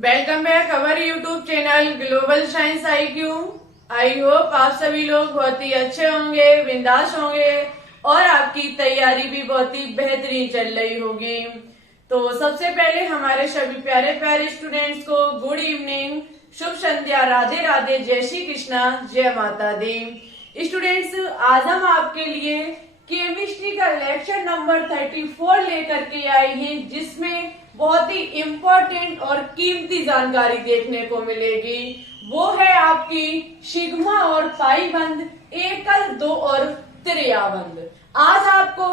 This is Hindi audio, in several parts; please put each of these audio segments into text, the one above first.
Welcome back our YouTube channel global science IQ। I hope आप सभी लोग बहुत ही अच्छे होंगे, बिंदास होंगे और आपकी तैयारी भी बहुत ही बेहतरीन चल रही होगी। तो सबसे पहले हमारे सभी प्यारे प्यारे स्टूडेंट्स को गुड इवनिंग, शुभ संध्या, राधे राधे, जय श्री कृष्णा, जय माता दी। स्टूडेंट्स, आज हम आपके लिए केमिस्ट्री का लेक्चर नंबर 34 लेकर के आए हैं, जिसमें बहुत ही इम्पोर्टेंट और कीमती जानकारी देखने को मिलेगी। वो है आपकी सिग्मा और पाई बंध, एकल, दो और त्रिया बंध। आज आपको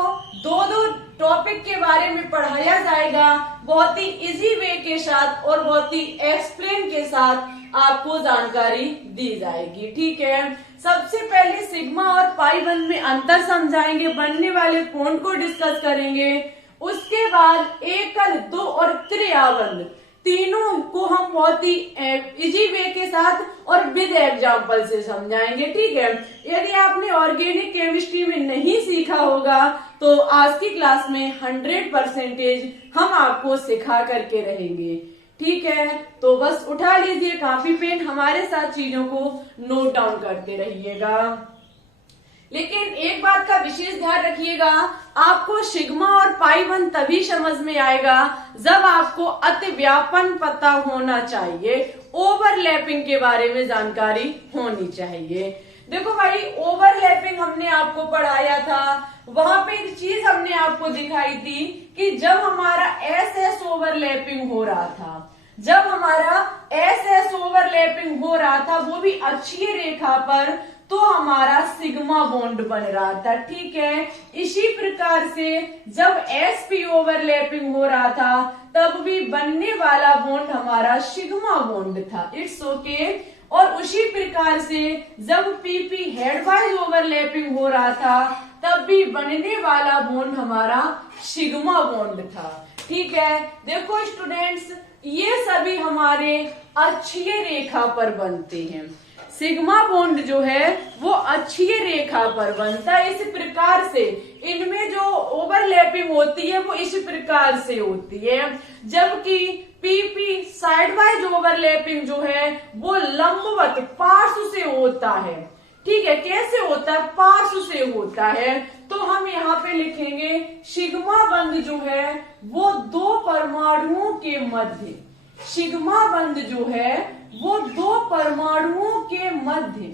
दो टॉपिक के बारे में पढ़ाया जाएगा, बहुत ही इजी वे के साथ और बहुत ही एक्सप्लेन के साथ आपको जानकारी दी जाएगी। ठीक है, सबसे पहले सिग्मा और पाई बंध में अंतर समझाएंगे, बनने वाले पॉइंट को डिस्कस करेंगे। उसके बाद एकल, दो और त्रिया बंध, तीनों को हम बहुत ही इजी वे के साथ और विद एग्जाम्पल से समझाएंगे। ठीक है, यदि आपने ऑर्गेनिक केमिस्ट्री में नहीं सीखा होगा तो आज की क्लास में 100% हम आपको सिखा करके रहेंगे। ठीक है, तो बस उठा लीजिए कॉपी पेन, हमारे साथ चीजों को नोट डाउन करते रहिएगा। लेकिन एक बात का विशेष ध्यान रखिएगा, आपको सिग्मा और पाई बंध तभी समझ में आएगा जब आपको अतिव्यापन पता होना चाहिए, ओवरलैपिंग के बारे में जानकारी होनी चाहिए। देखो भाई, ओवरलैपिंग हमने आपको पढ़ाया था, वहां पे एक चीज हमने आपको दिखाई थी कि जब हमारा SS ओवरलैपिंग हो रहा था, जब हमारा SS ओवरलैपिंग हो रहा था, वो भी अक्षीय रेखा पर, तो हमारा सिग्मा बॉन्ड बन रहा था। ठीक है, इसी प्रकार से जब SP ओवरलैपिंग हो रहा था तब भी बनने वाला बॉन्ड हमारा सिग्मा बॉन्ड था। It's okay. और उसी प्रकार से जब PP हेडवाइज ओवरलैपिंग हो रहा था तब भी बनने वाला बॉन्ड हमारा सिग्मा बॉन्ड था। ठीक है, देखो स्टूडेंट्स, ये सभी हमारे अक्षीय रेखा पर बनते हैं। सिग्मा बॉन्ड जो है वो अक्षीय रेखा पर बनता है। इस प्रकार से इनमें जो ओवरलैपिंग होती है वो इस प्रकार से होती है, जबकि PP साइडवाइज ओवरलैपिंग जो है वो लंबवत पार्श्व से होता है। ठीक है, कैसे होता है? पार्श्व से होता है। तो हम यहाँ पे लिखेंगे सिग्मा बंध जो है वो दो परमाणुओं के मध्य, सिग्मा बंध जो है वो दो परमाणुओं के मध्य,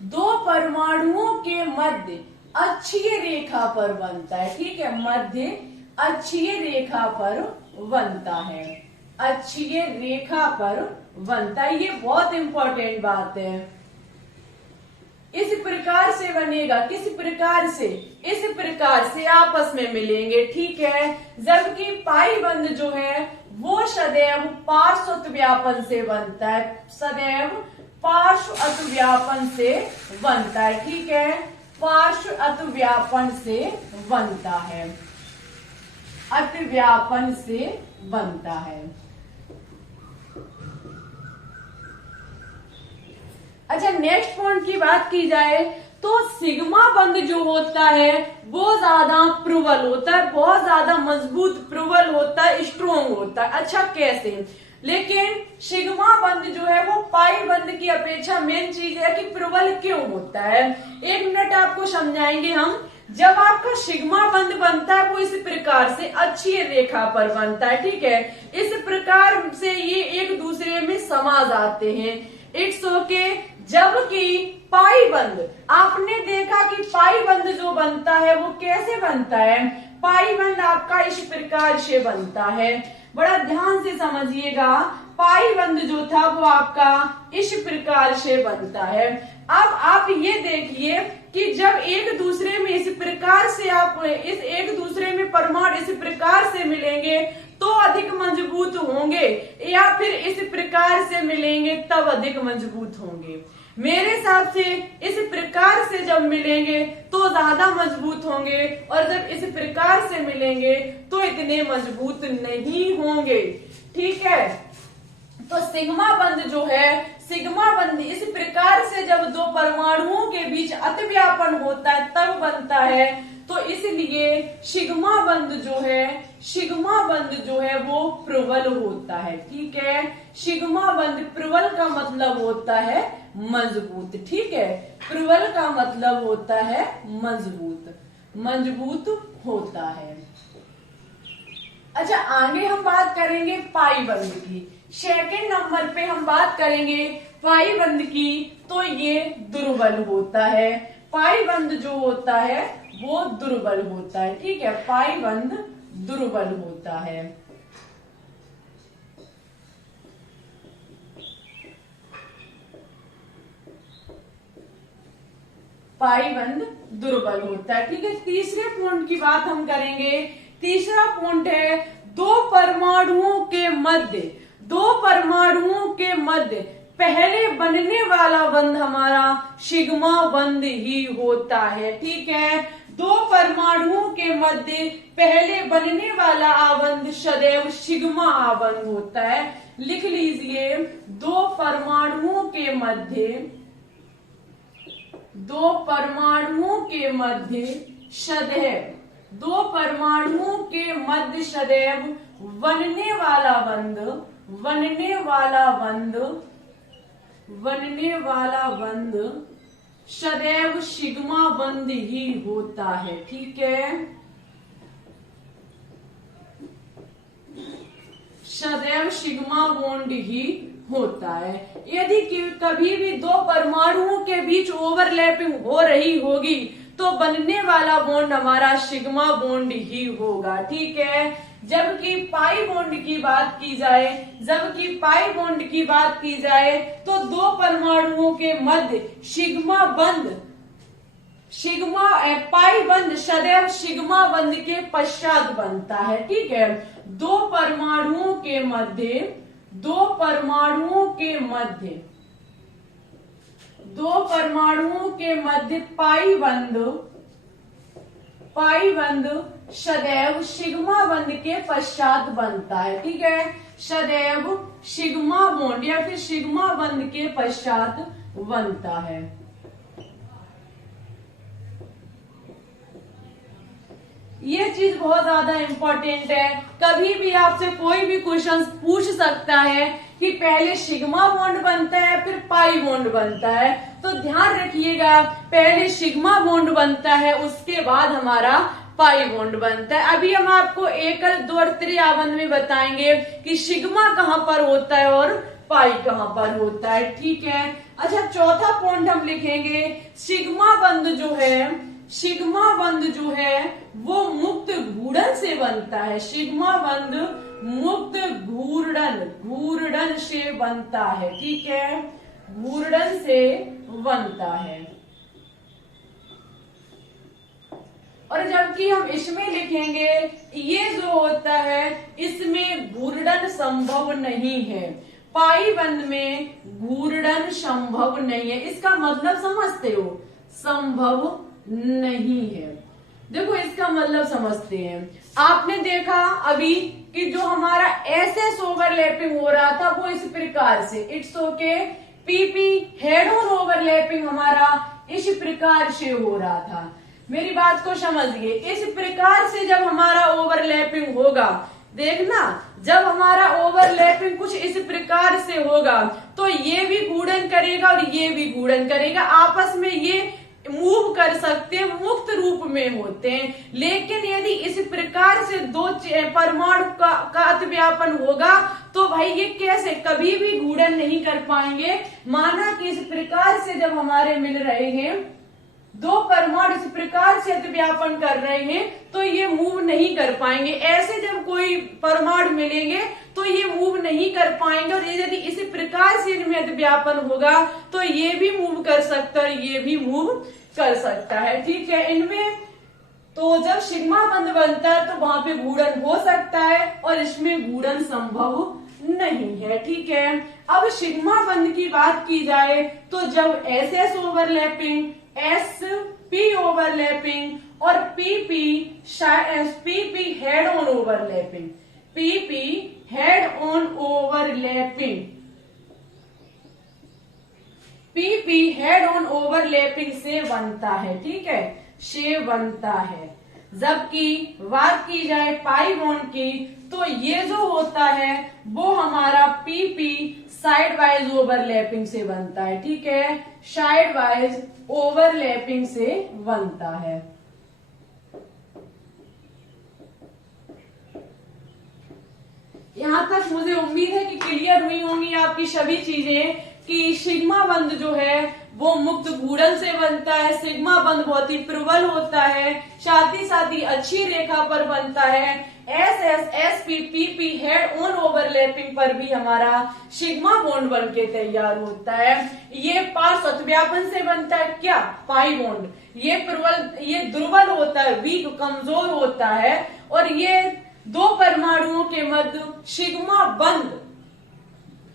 दो परमाणुओं के मध्य अक्षीय रेखा पर बनता है। ठीक है, मध्य अक्षीय रेखा पर बनता है, अक्षीय रेखा पर बनता है। ये बहुत इंपॉर्टेंट बात है। इस प्रकार से बनेगा, किस प्रकार से? इस प्रकार से आपस में मिलेंगे। ठीक है, जबकि पाई बंध जो है वो सदैव पार्श्व अतिव्यापन से बनता है, सदैव पार्श्व अतिव्यापन से बनता है। ठीक है, पार्श्व अतिव्यापन से बनता है, अतिव्यापन से बनता है। अच्छा, नेक्स्ट पॉइंट की बात की जाए तो सिग्मा बंध जो होता है वो ज्यादा प्रबल होता है, बहुत ज्यादा मजबूत, प्रबल होता है, स्ट्रोंग होता है। अच्छा, कैसे? लेकिन सिग्मा बंध जो है वो पाई बंध की अपेक्षा मेन चीज है कि प्रबल क्यों होता है। एक मिनट आपको समझाएंगे हम। जब आपका सिग्मा बंध बनता है वो इस प्रकार से अक्षीय रेखा पर बनता है। ठीक है, इस प्रकार से ये एक दूसरे में समा जाते हैं। It's okay. जबकि पाई बंध, आपने देखा कि पाई बंध जो बनता है वो कैसे बनता है? पाई बंध आपका इस प्रकार से बनता है, बड़ा ध्यान से समझिएगा। पाई बंध जो था वो आपका इस प्रकार से बनता है। अब आप ये देखिए कि जब एक दूसरे में इस प्रकार से आप इस एक दूसरे में परमाणु इस प्रकार से मिलेंगे तो अधिक मजबूत होंगे, या फिर इस प्रकार से मिलेंगे तब अधिक मजबूत होंगे। मेरे हिसाब से इस प्रकार से जब मिलेंगे तो ज्यादा मजबूत होंगे, और जब इस प्रकार से मिलेंगे तो इतने मजबूत नहीं होंगे। ठीक है, तो सिग्मा बंध जो है, सिग्मा बंध इस प्रकार से जब दो परमाणुओं के बीच अतिव्यापन होता है तब बनता है। तो इसलिए सिग्मा बंध जो है सिग्मा बंध जो है वो प्रबल होता है। ठीक है, सिग्मा बंध प्रबल का मतलब होता है मजबूत। ठीक है, प्रबल का मतलब होता है मजबूत, मजबूत होता है। अच्छा, आगे हम बात करेंगे पाई बंध की। सेकंड नंबर पे हम बात करेंगे पाई बंध की, तो ये दुर्बल होता है। पाई बंध जो होता है वो दुर्बल होता है। ठीक है, पाई बंध दुर्बल होता है। पाई बंध दुर्बल होता है। ठीक है, तीसरे पॉइंट की बात हम करेंगे। तीसरा पॉइंट है दो परमाणुओं के मध्य, दो परमाणुओं के मध्य पहले बनने वाला बंध हमारा सिग्मा बंध ही होता है। ठीक है, दो परमाणुओं के मध्य पहले बनने वाला आबंध सदैव सिग्मा आबंध होता है। लिख लीजिए, दो परमाणुओं के मध्य, दो परमाणुओं के मध्य सदैव, दो परमाणुओं के मध्य सदैव बनने वाला बंध, बनने वाला बंध, बनने वाला बंध सदैव सिग्मा बंध ही होता है। ठीक है, सदैव सिग्मा बॉन्ड ही होता है। यदि कभी भी दो परमाणुओं के बीच ओवरलैपिंग हो रही होगी तो बनने वाला बॉन्ड हमारा सिग्मा बॉन्ड ही होगा। ठीक है, जबकि पाई बॉन्ड की बात की जाए, जबकि पाई बॉन्ड की बात की जाए तो दो परमाणुओं के मध्य सिग्मा बंध, सिग्मा पाई बंध सदैव सिग्मा बंध के पश्चात बनता है। ठीक है, दो परमाणुओं के मध्य, दो परमाणुओं के मध्य, दो परमाणुओं के मध्य पाई बंध, पाई बंध सदैव सिग्मा बंध के पश्चात बनता है। ठीक है, सदैव सिग्मा बॉन्ड या फिर सिग्मा बंध के पश्चात बनता है। ये चीज बहुत ज्यादा इंपॉर्टेंट है। कभी भी आपसे कोई भी क्वेश्चन पूछ सकता है कि पहले सिग्मा बॉन्ड बनता है फिर पाई बॉन्ड बनता है, तो ध्यान रखिएगा पहले सिग्मा बॉन्ड बनता है उसके बाद हमारा पाई बॉन्ड बनता है। अभी हम आपको एकल, दो और त्रिआबंध में बताएंगे कि सिग्मा कहाँ पर होता है और पाई कहाँ पर होता है। ठीक है, अच्छा चौथा पॉइंट हम लिखेंगे, सिग्मा बंध जो है, सिग्मा बंध जो है वो मुक्त घूर्णन से बनता है। सिग्मा बंध मुक्त घूर्णन, घूर्णन से बनता है। ठीक है, घूर्णन से बनता है। और जबकि हम इसमें लिखेंगे ये जो होता है इसमें घूर्णन संभव नहीं है, पाई बंध में घूर्णन संभव नहीं है। इसका मतलब समझते हो, संभव नहीं है। देखो इसका मतलब समझते हैं। आपने देखा अभी कि जो हमारा एसएस ओवरलैपिंग हो रहा था वो इस प्रकार से, it's okay, PP head on overlapping हमारा इस प्रकार से हो रहा था। मेरी बात को समझिए, इस प्रकार से जब हमारा ओवरलैपिंग होगा, देखना जब हमारा ओवरलैपिंग कुछ इस प्रकार से होगा तो ये भी घूर्णन करेगा और ये भी घूर्णन करेगा, आपस में ये मूव कर सकते हैं, मुक्त रूप में होते हैं। लेकिन यदि इस प्रकार से दो परमाणु का अतिव्यापन होगा तो भाई ये कैसे, कभी भी घूर्णन नहीं कर पाएंगे। माना कि इस प्रकार से जब हमारे मिल रहे हैं, दो परमाणु इस प्रकार से अतिव्यापन कर रहे हैं तो ये मूव नहीं कर पाएंगे। ऐसे जब कोई परमाणु मिलेंगे तो ये मूव नहीं कर पाएंगे, और यदि इस प्रकार से इनमें अतिव्यापन होगा तो ये भी मूव कर सकता है, ये भी मूव कर सकता है। ठीक है, इनमें तो जब सिग्मा बंध बनता है तो वहां पे घूर्णन हो सकता है और इसमें घूर्णन संभव नहीं है। ठीक है, अब सिग्मा बंध की बात की जाए तो जब SS overlapping, S P overlapping और PP head on overlapping, PP head on overlapping, PP head on overlapping से बनता है। ठीक है, से बनता है। जबकि बात की जाए पाई बॉन्ड की, तो ये जो होता है वो हमारा पीपी साइड वाइज ओवरलैपिंग से बनता है। ठीक है, साइड वाइज ओवरलैपिंग से बनता है। यहां तक मुझे उम्मीद है कि क्लियर हुई होंगी आपकी सभी चीजें कि सिग्मा बंध जो है वो मुक्त घूर्णन से बनता है। सिग्मा बंध बहुत ही प्रबल होता है, साथ ही अच्छी रेखा पर बनता है। S S S P P P head on overlapping पर भी हमारा सिग्मा बॉन्ड बन के तैयार होता है। ये पार्श्व व्यापन से बनता है। क्या? Pi bond. ये दुर्बल होता है, वीक, कमजोर होता है, और ये दो परमाणुओं के मध्य सिग्मा बंध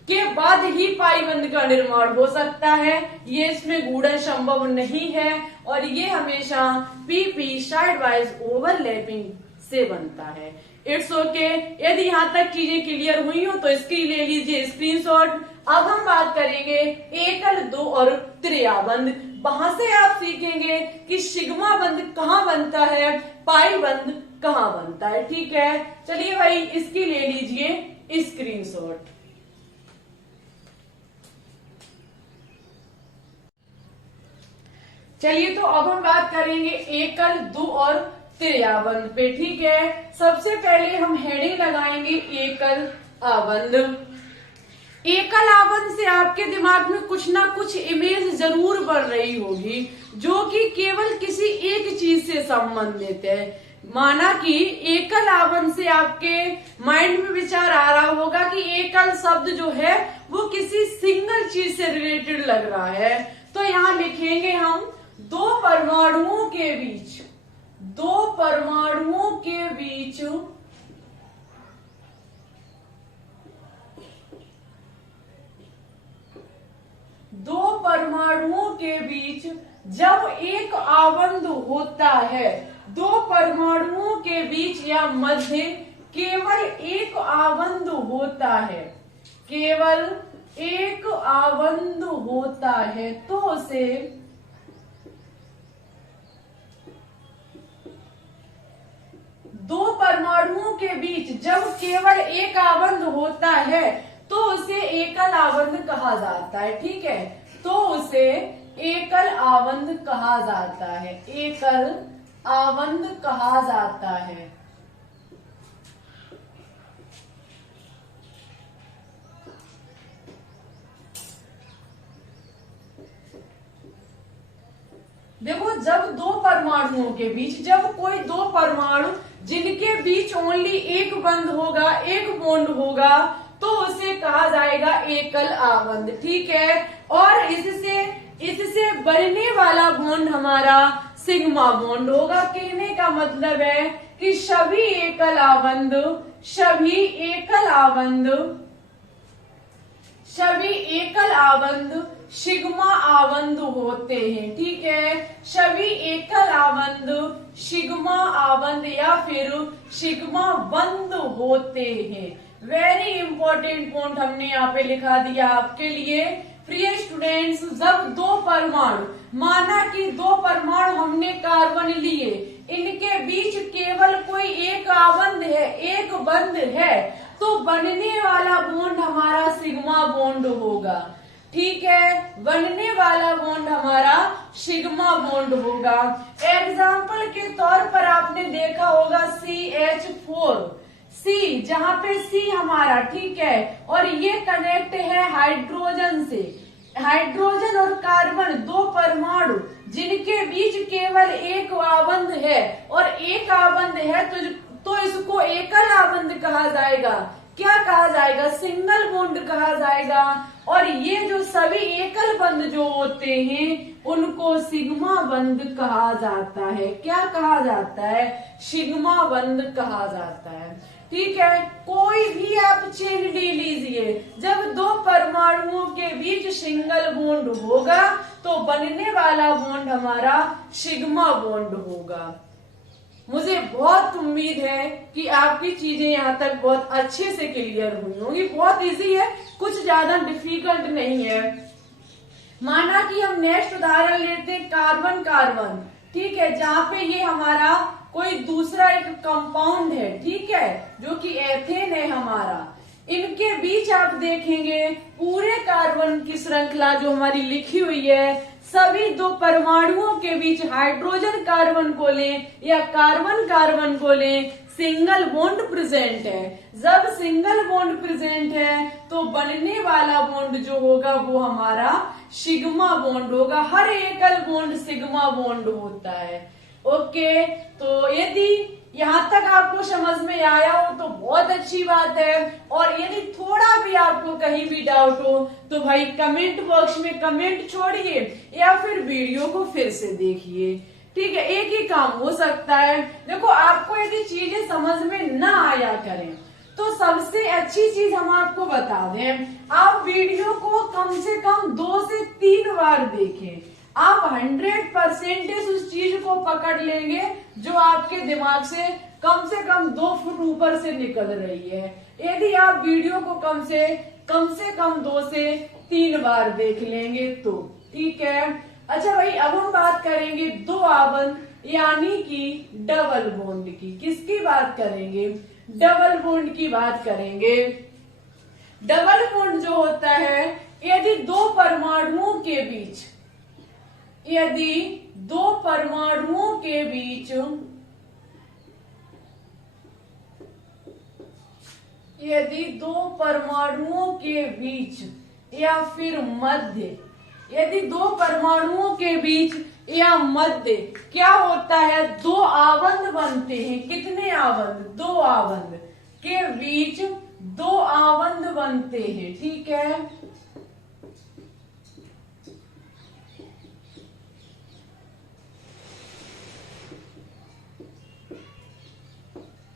के बाद ही पाई बंध का निर्माण हो सकता है। ये इसमें घूर्णन संभव नहीं है, और ये हमेशा पीपी साइड वाइज ओवरलैपिंग से बनता है। It's okay. यदि यहाँ तक चीजें क्लियर हुई हो तो इसकी ले लीजिए स्क्रीनशॉट। अब हम बात करेंगे एकल, दो और त्रिया बंध। वहां से आप सीखेंगे कि सिग्मा बंध कहाँ बनता है, पाई बंध कहाँ बनता है। ठीक है, चलिए भाई इसकी ले लीजिए स्क्रीनशॉट। चलिए तो अब हम बात करेंगे एकल, दो और त्रिया बंध पे। ठीक है, सबसे पहले हम हेडिंग लगाएंगे एकल आबंध। एकल आबंध से आपके दिमाग में कुछ ना कुछ इमेज जरूर बन रही होगी, जो कि केवल किसी एक चीज से संबंधित है। माना कि एकल आबंध से आपके माइंड में विचार आ रहा होगा कि एकल शब्द जो है वो किसी सिंगल चीज से रिलेटेड लग रहा है। तो यहाँ लिखेंगे हम दो परमाणुओं के बीच दो परमाणुओं के बीच जब एक आबंध होता है, दो परमाणुओं के बीच या मध्य केवल एक आबंध होता है, केवल एक आबंध होता है, तो उसे दो परमाणुओं के बीच जब केवल एक आबंध होता है तो उसे एकल आबंध कहा जाता है। ठीक है, तो उसे एकल आबंध कहा जाता है, एकल आबंध कहा जाता है। देखो, जब दो परमाणुओं के बीच, जब कोई दो परमाणु जिनके बीच ओनली एक बंध होगा, एक बॉन्ड होगा, तो उसे कहा जाएगा एकल आबंध। ठीक है, और इससे बनने वाला बॉन्ड हमारा सिग्मा बॉन्ड होगा। कहने का मतलब है कि सभी एकल आबंध सिग्मा आबंध होते हैं। ठीक है, सभी एकल आबंध सिग्मा आबंध या फिर सिग्मा बंध होते हैं। वेरी इंपॉर्टेंट पॉइंट हमने यहाँ पे लिखा दिया आपके लिए। प्रिय स्टूडेंट्स, जब दो परमाणु, माना कि दो परमाणु हमने कार्बन लिए, इनके बीच केवल कोई एक आबंध है, एक बंध है, तो बनने वाला बॉन्ड हमारा सिग्मा बॉन्ड होगा। ठीक है, बनने वाला बॉन्ड हमारा सिग्मा बॉन्ड होगा। एग्जाम्पल के तौर पर आपने देखा होगा CH4, C, जहां पे C हमारा, ठीक है, और ये कनेक्ट है हाइड्रोजन से। हाइड्रोजन और कार्बन दो परमाणु जिनके बीच केवल एक आबंध है, और एक आबंध है तो इसको एकल आबंध कहा जाएगा। क्या कहा जाएगा? सिंगल बॉन्ड कहा जाएगा। और ये जो सभी एकल बंध जो होते हैं उनको सिग्मा बंध कहा जाता है। क्या कहा जाता है? सिग्मा बंध कहा जाता है। ठीक है, कोई भी आप चेन ले लीजिए, जब दो परमाणुओं के बीच सिंगल बॉन्ड होगा तो बनने वाला बॉन्ड हमारा सिग्मा बॉन्ड होगा। मुझे बहुत उम्मीद है कि आपकी चीजें यहाँ तक बहुत अच्छे से क्लियर हुई होंगी। बहुत इजी है, कुछ ज्यादा डिफिकल्ट नहीं है। माना कि हम नेक्स्ट उदाहरण लेते हैं कार्बन कार्बन, ठीक है, जहाँ पे ये हमारा कोई दूसरा एक कंपाउंड है, ठीक है, जो कि एथेन है हमारा, इनके बीच आप देखेंगे पूरे कार्बन की श्रृंखला जो हमारी लिखी हुई है, सभी दो परमाणुओं के बीच हाइड्रोजन कार्बन को लें या कार्बन कार्बन को लें, सिंगल बॉन्ड प्रेजेंट है। जब सिंगल बॉन्ड प्रेजेंट है तो बनने वाला बॉन्ड जो होगा वो हमारा सिग्मा बॉन्ड होगा। हर एकल बॉन्ड सिग्मा बॉन्ड होता है। ओके, तो यदि यहाँ तक आपको समझ में आया हो तो बहुत अच्छी बात है। और यदि थोड़ा भी आपको कहीं भी डाउट हो तो भाई कमेंट बॉक्स में कमेंट छोड़िए या फिर वीडियो को फिर से देखिए, ठीक है। एक ही काम हो सकता है, देखो आपको यदि चीजें समझ में ना आया करें तो सबसे अच्छी चीज हम आपको बता दें, आप वीडियो को कम से कम 2 से 3 बार देखें। आप 100% उस चीज को पकड़ लेंगे जो आपके दिमाग से कम 2 फुट ऊपर से निकल रही है, यदि आप वीडियो को कम से कम 2 से 3 बार देख लेंगे तो, ठीक है। अच्छा भाई, अब हम बात करेंगे दो आबंध यानी कि डबल बॉन्ड की। किसकी बात करेंगे? डबल बॉन्ड की बात करेंगे। डबल बॉन्ड जो होता है, यदि दो परमाणुओं के बीच या फिर मध्य, यदि दो परमाणुओं के बीच या मध्य क्या होता है, दो आबंध बनते हैं। कितने आबंध? 2 आबंध के बीच 2 आबंध बनते हैं, ठीक है।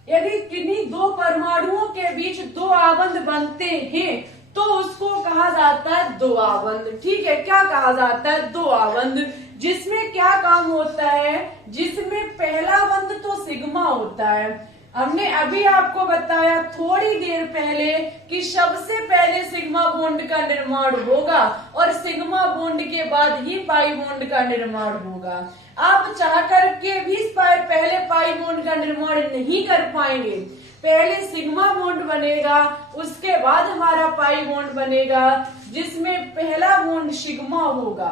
यदि किन्हीं 2 परमाणुओं के बीच 2 आबंध बनते हैं तो उसको कहा जाता है 2 आबंध, ठीक है। क्या कहा जाता है? 2 आबंध, जिसमें क्या काम होता है, जिसमें पहला बंध तो सिग्मा होता है। हमने अभी आपको बताया थोड़ी देर पहले कि सबसे पहले सिग्मा बॉन्ड का निर्माण होगा और सिग्मा बॉन्ड के बाद ही पाई बॉन्ड का निर्माण होगा। आप चाह करके भी पहले पाई बॉन्ड का निर्माण नहीं कर पाएंगे। पहले सिग्मा बॉन्ड बनेगा, उसके बाद हमारा पाई बॉन्ड बनेगा, जिसमें पहला बॉन्ड सिग्मा होगा,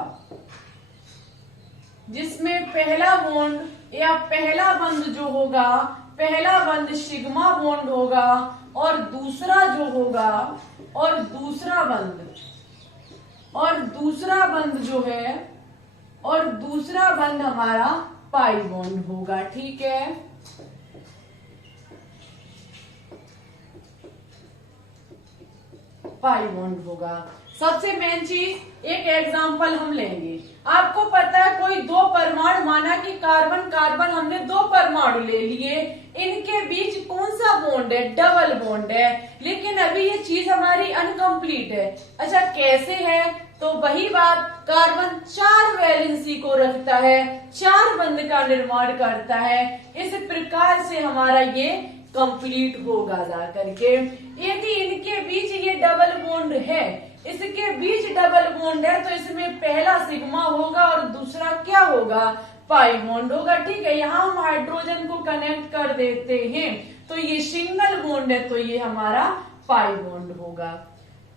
जिसमें पहला बॉन्ड या पहला बंध जो होगा, पहला बंध सिग्मा बॉन्ड होगा और दूसरा जो होगा और दूसरा बंध जो है और दूसरा बंध हमारा पाई बॉन्ड होगा, ठीक है। पाई बॉन्ड होगा। सबसे मेन चीज, एक एग्जांपल हम लेंगे। आपको पता है कोई 2 परमाणु, माना कि कार्बन कार्बन हमने 2 परमाणु ले लिए, इनके बीच कौन सा बॉन्ड है? डबल बॉन्ड है, लेकिन अभी ये चीज हमारी अनकंप्लीट है। अच्छा, कैसे है? तो वही बात, कार्बन 4 वैलेंसी को रखता है, 4 बंध का निर्माण करता है। इस प्रकार से हमारा ये कंप्लीट होगा जा करके। यदि इनके बीच ये डबल बॉन्ड है, इसके बीच डबल बॉन्ड है, तो इसमें पहला सिग्मा होगा और दूसरा क्या होगा? पाई बॉन्ड होगा, ठीक है। यहाँ हम हाइड्रोजन को कनेक्ट कर देते हैं तो ये सिंगल बॉन्ड है, तो ये हमारा पाई बॉन्ड होगा,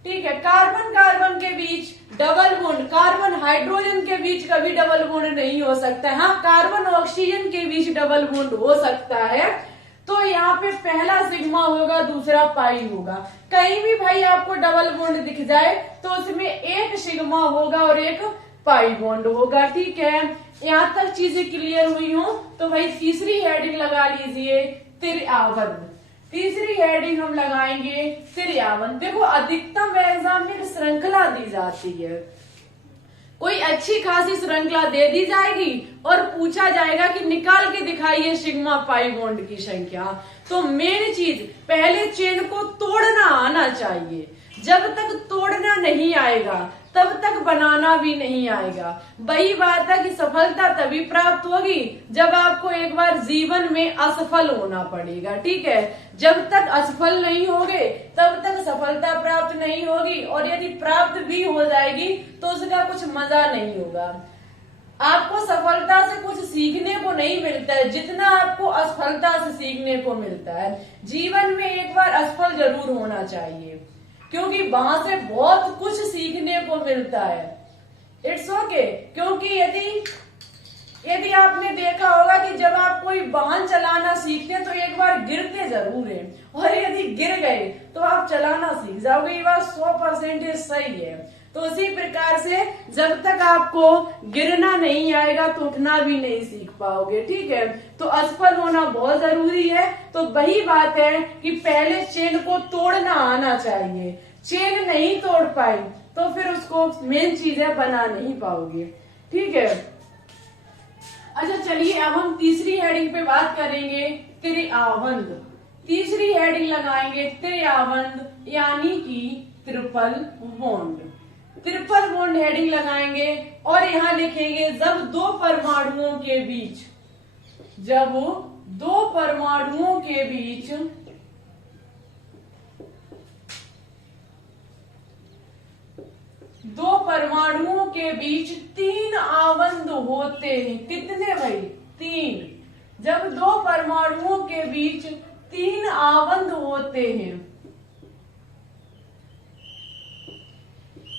ठीक है। कार्बन कार्बन के बीच डबल बॉन्ड, कार्बन हाइड्रोजन के बीच कभी डबल बॉन्ड नहीं हो सकता। हाँ, कार्बन ऑक्सीजन के बीच डबल बॉन्ड हो सकता है, तो यहाँ पे पहला सिग्मा होगा, दूसरा पाई होगा। कहीं भी भाई आपको डबल बॉन्ड दिख जाए तो उसमें एक सिग्मा होगा और एक पाई बॉन्ड होगा, ठीक है। यहाँ तक चीजें क्लियर हुई हो तो भाई तीसरी हेडिंग लगा लीजिए, त्रिआबंध। तीसरी हेडिंग हम लगाएंगे त्रिआबंध। देखो, अधिकतम एग्जाम में श्रृंखला दी जाती है, कोई अच्छी खासी श्रृंखला दे दी जाएगी और पूछा जाएगा कि निकाल के दिखाइए सिग्मा पाई बॉन्ड की संख्या। तो मेन चीज, पहले चेन को तोड़ना आना चाहिए। जब तक तोड़ना नहीं आएगा तब तक बनाना भी नहीं आएगा। वही बात है कि सफलता तभी प्राप्त होगी जब आपको एक बार जीवन में असफल होना पड़ेगा, ठीक है। जब तक असफल नहीं होगे तब तक सफलता प्राप्त नहीं होगी, और यदि प्राप्त भी हो जाएगी तो उसका कुछ मजा नहीं होगा। आपको सफलता से कुछ सीखने को नहीं मिलता है जितना आपको असफलता से सीखने को मिलता है। जीवन में एक बार असफल जरूर होना चाहिए, क्योंकि वहां से बहुत कुछ सीखने को मिलता है। It's okay. क्योंकि यदि आपने देखा होगा कि जब आप कोई वाहन चलाना सीखते हैं तो एक बार गिरते जरूर है, और यदि गिर गए तो आप चलाना सीख जाओगे। ये बात 100% सही है। तो उसी प्रकार से जब तक आपको गिरना नहीं आएगा तो उठना भी नहीं सीख पाओगे। ठीक है, तो असफल होना बहुत जरूरी है। तो वही बात है कि पहले चेन को तोड़ना आना चाहिए। चेन नहीं तोड़ पाई तो फिर उसको मेन चीज है बना नहीं पाओगे। ठीक है, अच्छा चलिए अब हम तीसरी हेडिंग पे बात करेंगे, त्रिआबंध। तीसरी हेडिंग लगाएंगे त्रिआबंध, यानी कि triple bond. Triple bond heading लगाएंगे और यहाँ लिखेंगे जब दो परमाणुओं के बीच तीन आबंध होते हैं। कितने भाई? 3। जब दो परमाणुओं के बीच 3 आबंध होते हैं,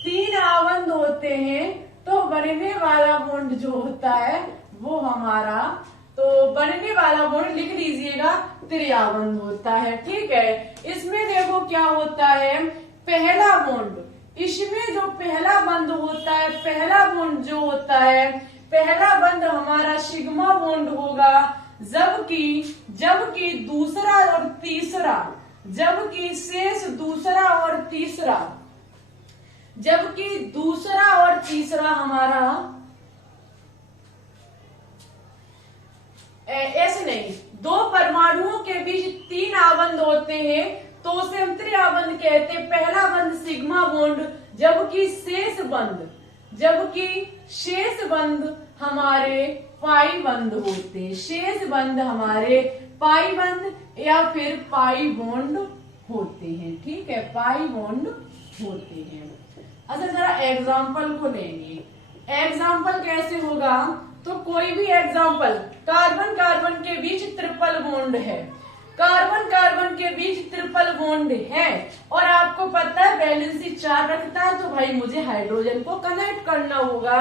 3 आबंध होते हैं तो बनने वाला बॉन्ड जो होता है वो हमारा, तो बनने वाला बॉन्ड लिख लीजिएगा त्रिआबंध होता है। ठीक है, इसमें देखो क्या होता है, पहला बॉन्ड, इसमें जो पहला बंध होता है, पहला बॉन्ड जो होता है, पहला बंध हमारा सिग्मा बॉन्ड होगा। जबकि दूसरा और तीसरा, जबकि शेष दूसरा और तीसरा, जबकि दूसरा और तीसरा हमारा ऐसे नहीं, दो परमाणुओं के बीच 3 आबंध होते हैं तो उसे हम त्रिआबंध कहते हैं। पहला बंध सिग्मा बॉन्ड, जबकि शेष बंध हमारे पाई बंध होते हैं। शेष बंध हमारे पाई बंध या फिर पाई बॉन्ड होते हैं। ठीक है, पाई बॉन्ड होते हैं। अच्छा जरा एग्जाम्पल को लेंगे। एग्जाम्पल कैसे होगा, तो कोई भी एग्जाम्पल, कार्बन कार्बन के बीच ट्रिपल बॉन्ड है, कार्बन कार्बन के बीच ट्रिपल बॉन्ड है और आपको पता है वैलेंसी 4 रखता है, तो भाई मुझे हाइड्रोजन को कनेक्ट करना होगा।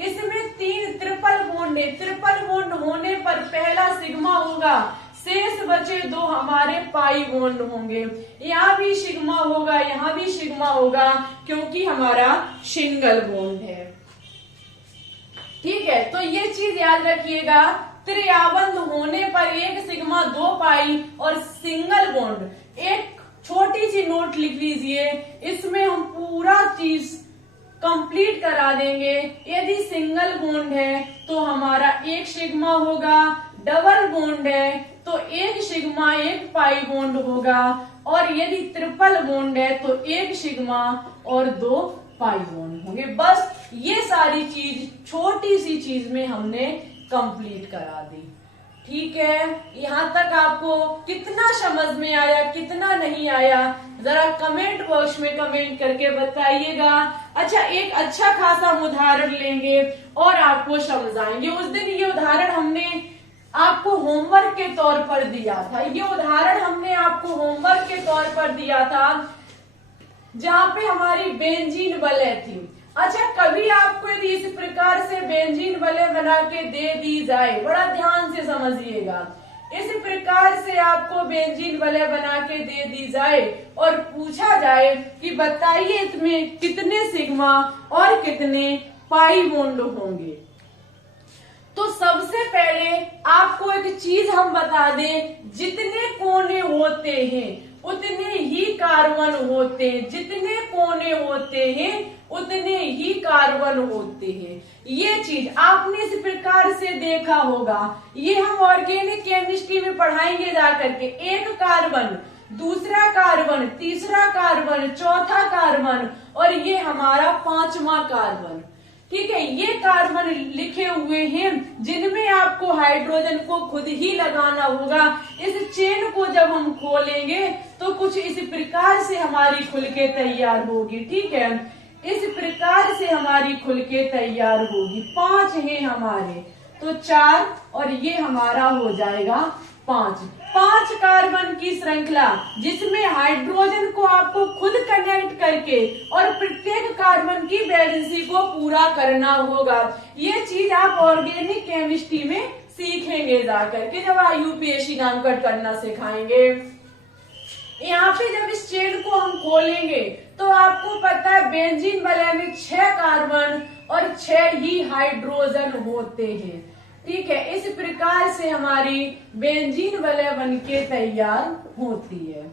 इसमें 3 ट्रिपल बॉन्ड है। ट्रिपल बॉन्ड होने पर पहला सिग्मा होगा, शेष बचे 2 हमारे पाई बॉन्ड होंगे। यहाँ भी सिग्मा होगा, यहाँ भी सिग्मा होगा, क्योंकि हमारा सिंगल बॉन्ड है। ठीक है, तो ये चीज याद रखिएगा, त्रिआबंध होने पर 1 सिग्मा 2 पाई और सिंगल बॉन्ड। एक छोटी सी नोट लिख लीजिए, इसमें हम पूरा चीज कंप्लीट करा देंगे। यदि सिंगल बॉन्ड है तो हमारा 1 सिग्मा होगा, डबल बॉन्ड है तो 1 सिग्मा 1 पाई बॉन्ड होगा, और यदि ट्रिपल बॉन्ड है तो 1 सिग्मा और 2 पाई बॉन्ड होंगे। बस ये सारी चीज छोटी सी चीज में हमने कंप्लीट करा दी। ठीक है, यहाँ तक आपको कितना समझ में आया, कितना नहीं आया, जरा कमेंट बॉक्स में कमेंट करके बताइएगा। अच्छा, एक अच्छा खासा उदाहरण लेंगे और आपको समझाएंगे। उस दिन ये उदाहरण हमने आपको होमवर्क के तौर पर दिया था, ये उदाहरण हमने आपको होमवर्क के तौर पर दिया था, जहाँ पे हमारी बेंजीन वलय थी। अच्छा, कभी आपको यदि इस प्रकार से बेंजीन वलय बना के दे दी जाए, बड़ा ध्यान से समझिएगा, इस प्रकार से आपको बेंजीन वलय बना के दे दी जाए और पूछा जाए कि बताइए इसमें कितने सिग्मा और कितने पाई बॉन्ड होंगे, तो सबसे पहले आपको एक चीज हम बता दें, जितने कोने होते हैं उतने ही कार्बन होते हैं, जितने कोने होते हैं उतने ही कार्बन होते हैं। ये चीज आपने इस प्रकार से देखा होगा, ये हम ऑर्गेनिक केमिस्ट्री में पढ़ाएंगे जाकर के। एक कार्बन, दूसरा कार्बन, तीसरा कार्बन, चौथा कार्बन और ये हमारा 5वां कार्बन। ठीक है, ये कार्बन लिखे हुए हैं जिनमें आपको हाइड्रोजन को खुद ही लगाना होगा। इस चेन को जब हम खोलेंगे तो कुछ इस प्रकार से हमारी खुल के तैयार होगी। ठीक है, इस प्रकार से हमारी खुल के तैयार होगी। 5 हैं हमारे, तो 4 और ये हमारा हो जाएगा 5। 5 कार्बन की श्रृंखला जिसमें हाइड्रोजन को आपको खुद कनेक्ट करके और प्रत्येक कार्बन की वैलेंसी को पूरा करना होगा। ये चीज आप ऑर्गेनिक केमिस्ट्री में सीखेंगे जाकर के, जब आप यूपीएससी नामकरण करना सिखाएंगे। यहाँ पे जब इस चेन को हम खोलेंगे तो आपको पता है बेंजीन वलय में 6 कार्बन और 6 ही हाइड्रोजन होते हैं। ठीक है, इस प्रकार से हमारी बेंजीन वलय बनके तैयार होती है।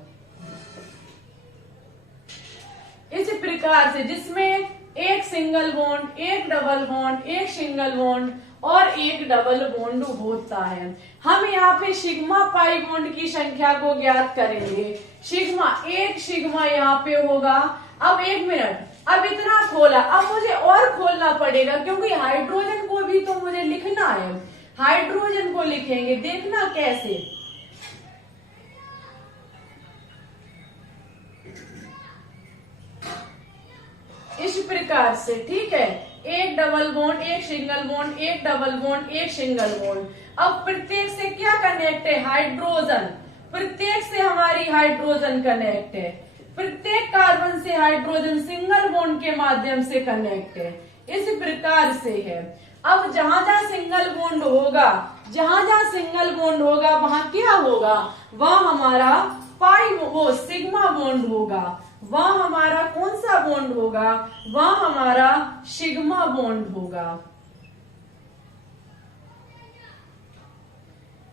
इस प्रकार से जिसमें एक सिंगल बॉन्ड, एक डबल बॉन्ड, एक सिंगल बॉन्ड और एक डबल बॉन्ड होता है। हम यहाँ पे सिग्मा पाई बॉन्ड की संख्या को ज्ञात करेंगे। सिग्मा, एक सिग्मा यहाँ पे होगा। अब 1 मिनट, अब इतना खोला, अब मुझे और खोलना पड़ेगा क्योंकि हाइड्रोजन को भी तो मुझे लिखना है। हाइड्रोजन को लिखेंगे, देखना कैसे। इस प्रकार से, ठीक है, एक डबल बॉन्ड, एक सिंगल बॉन्ड, एक डबल बॉन्ड, एक सिंगल बॉन्ड। अब प्रत्येक से क्या कनेक्ट है? हाइड्रोजन। प्रत्येक से हमारी हाइड्रोजन कनेक्ट है। प्रत्येक कार्बन से हाइड्रोजन सिंगल बॉन्ड के माध्यम से कनेक्ट है। इस प्रकार से है। अब जहां जहां सिंगल बॉन्ड होगा, जहां जहां सिंगल बॉन्ड होगा वहां क्या होगा? वहां हमारा पाई, वो सिग्मा बॉन्ड होगा। वहां हमारा कौन सा बॉन्ड होगा? वहां हमारा सिग्मा बॉन्ड होगा।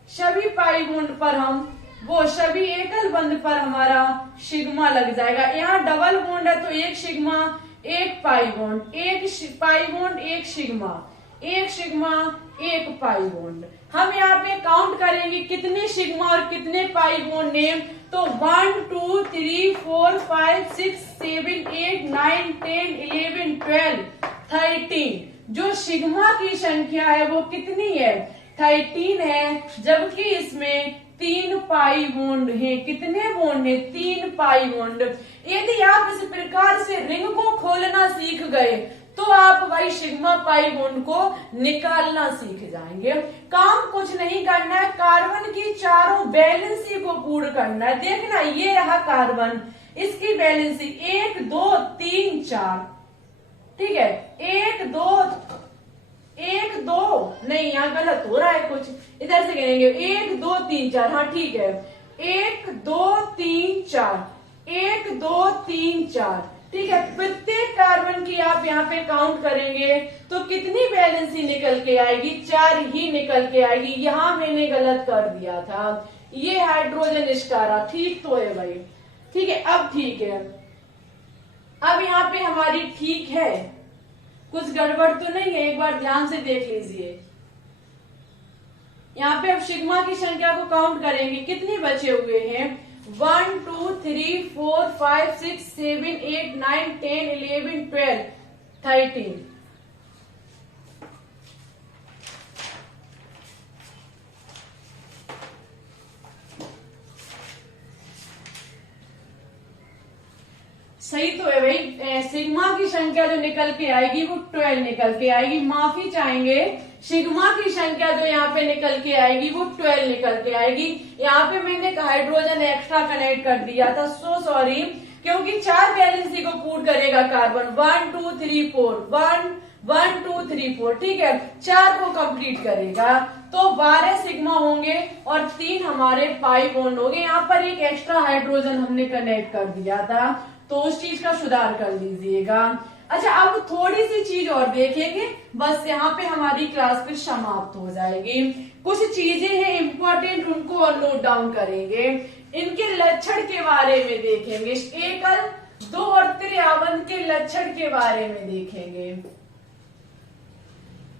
सभी पाई बॉन्ड पर हम, वो सभी एकल बंध पर हमारा सिग्मा लग जाएगा। यहाँ डबल बॉन्ड है तो एक सिग्मा, एक पाई बॉन्ड, एक पाई बॉन्ड, एक सिग्मा, एक सिग्मा, एक पाई बॉन्ड। हम यहाँ पे काउंट करेंगे कितने सिग्मा और कितने पाई बॉन्ड है। तो 1 2 3 4 5 6 7 8 9 10 11 12 13। जो सिग्मा की संख्या है वो कितनी है? 13 है, जबकि इसमें 3 पाई बॉन्ड है। कितने बॉन्ड है? 3 पाई बॉन्ड। यदि आप इस प्रकार से रिंग को खोलना सीख गए तो आप वही सिग्मा पाई बॉन्ड को निकालना सीख जाएंगे। काम कुछ नहीं करना है, कार्बन की चारों बैलेंसी को पूर्ण करना है। देखना, ये रहा कार्बन, इसकी बैलेंसी 1 2 3 4। ठीक है, 1 2 नहीं, यहाँ गलत हो रहा है कुछ, इधर से करेंगे 1 2 3 4। हाँ ठीक है, 1 2 3 4, 1 2 3 4। ठीक है, प्रत्येक कार्बन की आप यहाँ पे काउंट करेंगे तो कितनी बैलेंसी निकल के आएगी? 4 ही निकल के आएगी। यहाँ मैंने गलत कर दिया था, ये हाइड्रोजन स्टारा, ठीक तो है भाई। ठीक है, अब ठीक है। अब यहाँ पे हमारी ठीक है, कुछ गड़बड़ तो नहीं है? एक बार ध्यान से देख लीजिए। यहाँ पे अब सिग्मा की संख्या को काउंट करेंगे, कितने बचे हुए हैं? 1 2 3 4 5 6 7 8 9 10 11 12 13। सही तो है भाई। सिग्मा की संख्या जो निकल के आएगी वो 12 निकल के आएगी। माफी चाहेंगे, सिग्मा की संख्या जो यहाँ पे निकल के आएगी वो 12 निकल के आएगी। यहाँ पे मैंने हाइड्रोजन एक्स्ट्रा कनेक्ट कर दिया था, सो सॉरी, क्योंकि 4 बैलेंसी को पूर्ण करेगा कार्बन। 1 2 3 4, 1 2 3 4। ठीक है, 4 को कंप्लीट करेगा तो 12 सिग्मा होंगे और 3 हमारे पाई बॉन्ड होंगे। यहाँ पर एक एक्स्ट्रा हाइड्रोजन हमने कनेक्ट कर दिया था, तो उस चीज का सुधार कर लीजिएगा। अच्छा, अब थोड़ी सी चीज और देखेंगे, बस यहाँ पे हमारी क्लास फिर समाप्त हो जाएगी। कुछ चीजें हैं इम्पोर्टेंट, उनको और नोट डाउन करेंगे। इनके लक्षण के बारे में देखेंगे, एकल, दो और त्रिआबंध के लक्षण के बारे में देखेंगे।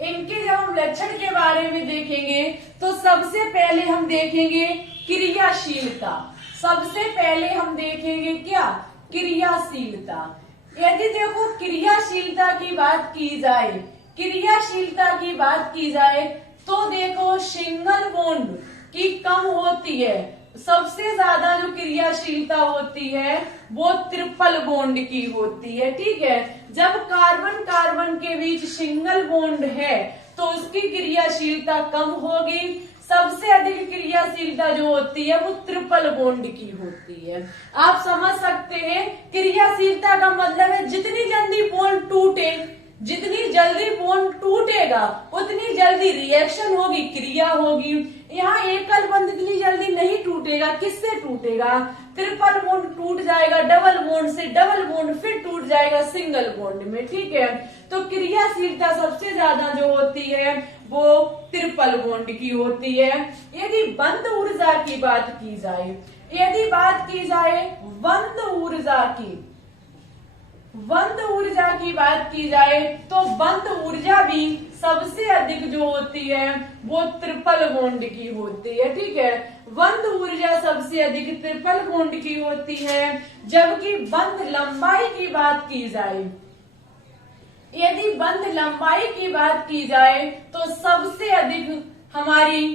इनके जब हम लक्षण के बारे में देखेंगे तो सबसे पहले हम देखेंगे क्रियाशीलता। सबसे पहले हम देखेंगे क्या? क्रियाशीलता। यदि देखो क्रियाशीलता की बात की जाए, क्रियाशीलता की बात की जाए तो देखो सिंगल बॉन्ड की कम होती है सबसे ज्यादा जो क्रियाशीलता होती है वो ट्रिपल बॉन्ड की होती है। ठीक है, जब कार्बन कार्बन के बीच सिंगल बॉन्ड है तो उसकी क्रियाशीलता कम होगी। सबसे अधिक क्रियाशीलता जो होती है वो ट्रिपल बॉन्ड की होती है। आप समझ सकते हैं, क्रियाशीलता का मतलब है जितनी जल्दी बॉन्ड टूटे, जितनी जल्दी बॉन्ड टूटेगा उतनी जल्दी रिएक्शन होगी, क्रिया होगी। यहाँ एकल बंध इतनी जल्दी नहीं टूटेगा। किससे टूटेगा? ट्रिपल बॉन्ड टूट जाएगा डबल बॉन्ड से, डबल बॉन्ड फिर टूट जाएगा सिंगल बॉन्ड में। ठीक है, तो क्रियाशीलता सबसे ज्यादा जो होती है वो ट्रिपल बॉन्ड की होती है। यदि बंध ऊर्जा की बात की जाए, यदि बात की जाए बंध ऊर्जा की, बंध ऊर्जा की बात की जाए तो बंध ऊर्जा भी सबसे अधिक जो होती है वो ट्रिपल बॉन्ड की होती है। ठीक है, बंध ऊर्जा सबसे अधिक ट्रिपल बॉन्ड की होती है। जबकि बंध लंबाई की बात की जाए, यदि बंध लंबाई की बात की जाए तो सबसे अधिक हमारी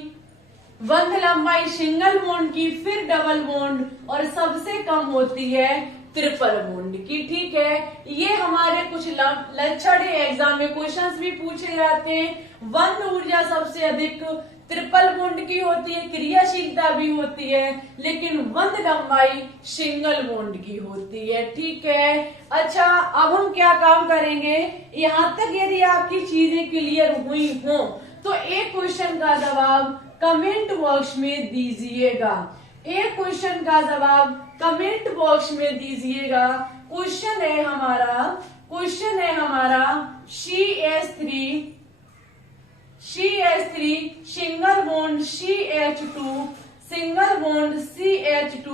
बंध लंबाई सिंगल बॉन्ड की, फिर डबल बॉन्ड, और सबसे कम होती है ट्रिपल बॉन्ड की। ठीक है, ये हमारे कुछ लक्षण एग्जाम में क्वेश्चंस भी पूछे जाते हैं। बंध ऊर्जा सबसे अधिक ट्रिपल बॉन्ड की होती है, क्रियाशीलता भी होती है, लेकिन बंध लंबाई सिंगल बॉन्ड की होती है। ठीक है, अच्छा अब हम क्या काम करेंगे, यहाँ तक यदि आपकी चीजें क्लियर हुई हो तो एक क्वेश्चन का जवाब कमेंट बॉक्स में दीजिएगा। एक क्वेश्चन का जवाब कमेंट बॉक्स में दीजिएगा। क्वेश्चन है हमारा CH3 single bond CH2, single bond CH2,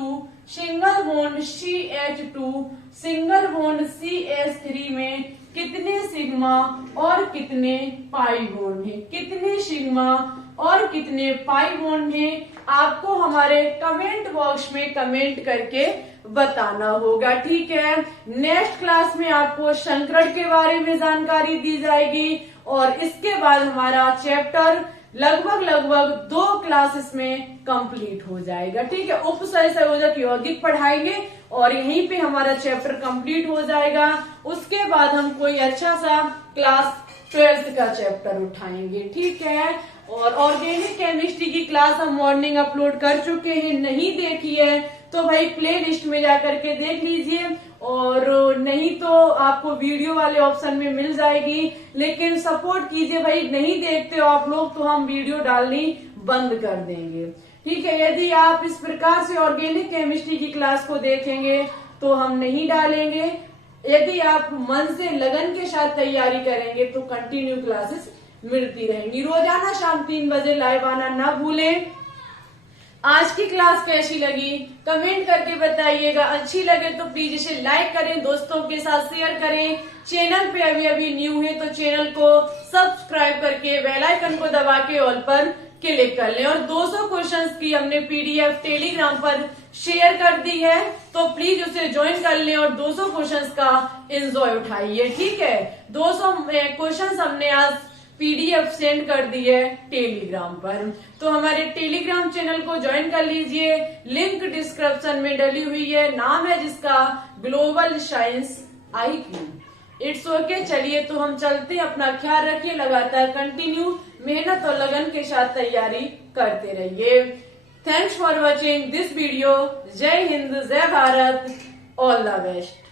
single bond CH2, single bond CH3 में कितने सिग्मा और कितने पाई बॉन्ड है, कितने सिग्मा और कितने पाई बॉन्ड है, आपको हमारे कमेंट बॉक्स में कमेंट करके बताना होगा। ठीक है, नेक्स्ट क्लास में आपको संकरण के बारे में जानकारी दी जाएगी और इसके बाद हमारा चैप्टर लगभग 2 क्लासेस में कंप्लीट हो जाएगा। ठीक है, उपसय संयोजक यौगिक पढ़ाएंगे और यहीं पे हमारा चैप्टर कंप्लीट हो जाएगा। उसके बाद हम कोई अच्छा सा क्लास 12th का चैप्टर उठाएंगे। ठीक है, और ऑर्गेनिक केमिस्ट्री की क्लास हम मॉर्निंग अपलोड कर चुके हैं, नहीं देखी है तो भाई प्ले लिस्ट में जाकर के देख लीजिए, और नहीं तो आपको वीडियो वाले ऑप्शन में मिल जाएगी। लेकिन सपोर्ट कीजिए भाई, नहीं देखते हो आप लोग तो हम वीडियो डालनी बंद कर देंगे। ठीक है, यदि आप इस प्रकार से ऑर्गेनिक केमिस्ट्री की क्लास को देखेंगे तो हम नहीं डालेंगे। यदि आप मन से लगन के साथ तैयारी करेंगे तो कंटिन्यू क्लासेस मिलती रहेंगी। रोजाना शाम 3 बजे लाइव आना ना भूलें। आज की क्लास कैसी लगी कमेंट करके बताइएगा। अच्छी लगे तो प्लीज इसे लाइक करें, दोस्तों के साथ शेयर करें। चैनल पे अभी न्यू है तो चैनल को सब्सक्राइब करके बेल आइकन को दबा के ऑल पर क्लिक कर लें। और 200 क्वेश्चंस की हमने पीडीएफ टेलीग्राम पर शेयर कर दी है, तो प्लीज उसे ज्वाइन कर लें और 200 क्वेश्चंस का एंजॉय उठाइए। ठीक है, 200 क्वेश्चंस हमने आज पीडीएफ सेंड कर दी है टेलीग्राम पर, तो हमारे टेलीग्राम चैनल को ज्वाइन कर लीजिए। लिंक डिस्क्रिप्शन में डली हुई है, नाम है जिसका global science IQ। It's okay, चलिए तो हम चलते हैं। अपना ख्याल रखिए, लगातार कंटिन्यू मेहनत और लगन के साथ तैयारी करते रहिए। Thanks for watching this video. जय हिंद, जय भारत, ऑल द बेस्ट।